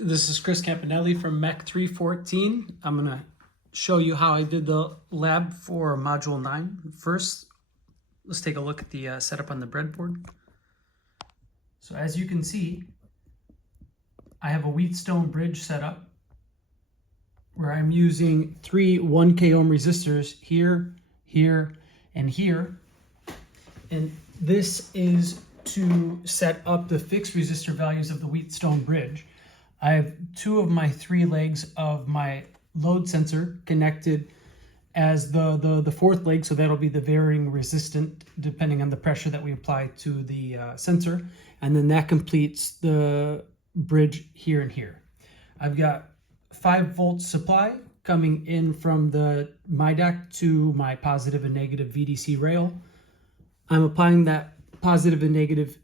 This is Chris Campanelli from MECH 314. I'm going to show you how I did the lab for Module 9. First, let's take a look at the setup on the breadboard. So as you can see, I have a Wheatstone bridge set up where I'm using three 1K ohm resistors here, here, and here. And this is to set up the fixed resistor values of the Wheatstone bridge. I have two of my three legs of my load sensor connected as the fourth leg, so that'll be the varying resistant depending on the pressure that we apply to the sensor, and then that completes the bridge here and here. I've got 5-volt supply coming in from the MIDAC to my positive and negative VDC rail. I'm applying that positive and negative,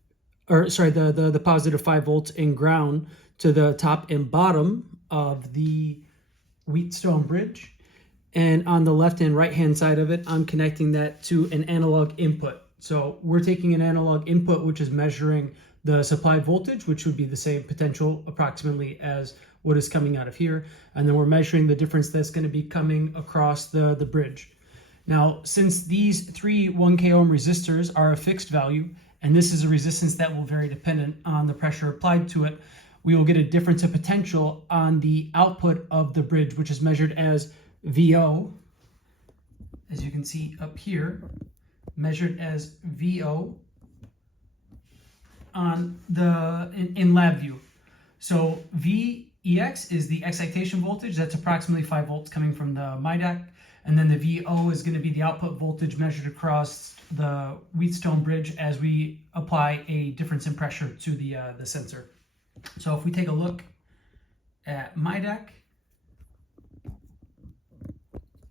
or sorry, the positive 5 volts in ground to the top and bottom of the Wheatstone bridge. And on the left and right hand side of it, I'm connecting that to an analog input. So we're taking an analog input, which is measuring the supply voltage, which would be the same potential approximately as what is coming out of here. And then we're measuring the difference that's going to be coming across the bridge. Now, since these three 1K ohm resistors are a fixed value, and this is a resistance that will vary dependent on the pressure applied to it, we will get a difference of potential on the output of the bridge, which is measured as VO, as you can see up here, measured as VO on in LabVIEW. So VEX is the excitation voltage. That's approximately 5 volts coming from the MIDAC. And then the VO is going to be the output voltage measured across the Wheatstone bridge as we apply a difference in pressure to the sensor. So if we take a look at MIDAC,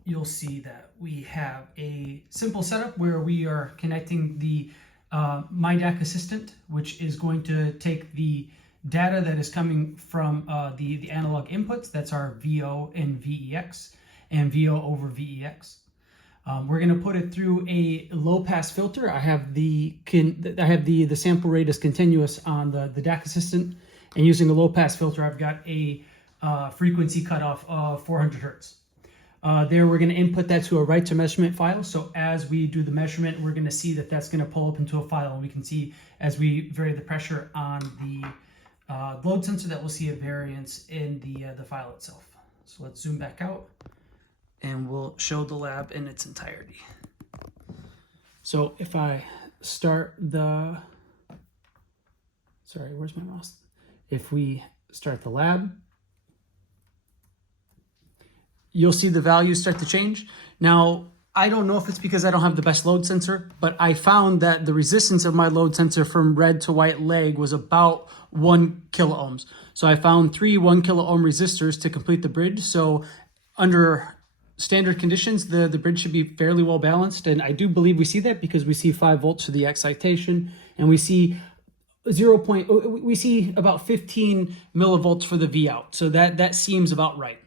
you'll see that we have a simple setup where we are connecting the MIDAC assistant, which is going to take the data that is coming from the analog inputs. That's our VO and VEX, and VO over VEX. We're going to put it through a low pass filter. I have the sample rate as continuous on the DAC assistant, and using a low pass filter, I've got a frequency cutoff of 400 hertz. There, we're going to input that to a write to measurement file. So as we do the measurement, we're going to see that that's going to pull up into a file, and we can see as we vary the pressure on the load sensor that we'll see a variance in the file itself. So let's zoom back out, and we'll show the lab in its entirety. So if I start where's my mouse? If we start the lab, you'll see the values start to change. Now, I don't know if it's because I don't have the best load sensor, but I found that the resistance of my load sensor from red to white leg was about 1 kilo ohms. So I found three 1 kilo ohm resistors to complete the bridge. So under standard conditions, the bridge should be fairly well balanced. And I do believe we see that because we see 5 volts for the excitation, and we see we see about 15 millivolts for the V out. So that seems about right.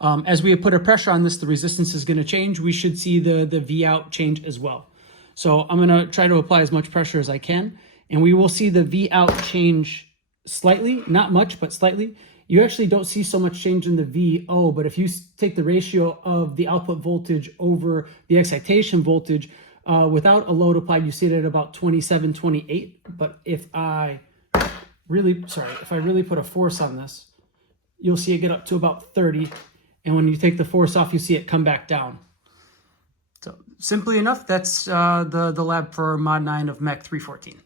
As we put a pressure on this, the resistance is going to change. We should see the V out change as well. So I'm going to try to apply as much pressure as I can, and we will see the V out change slightly, not much, but slightly. You actually don't see so much change in the VO, but if you take the ratio of the output voltage over the excitation voltage, without a load applied, you see it at about 27, 28. But if I really put a force on this, you'll see it get up to about 30. And when you take the force off, you see it come back down. So simply enough, that's the lab for Mod 9 of MECH 314.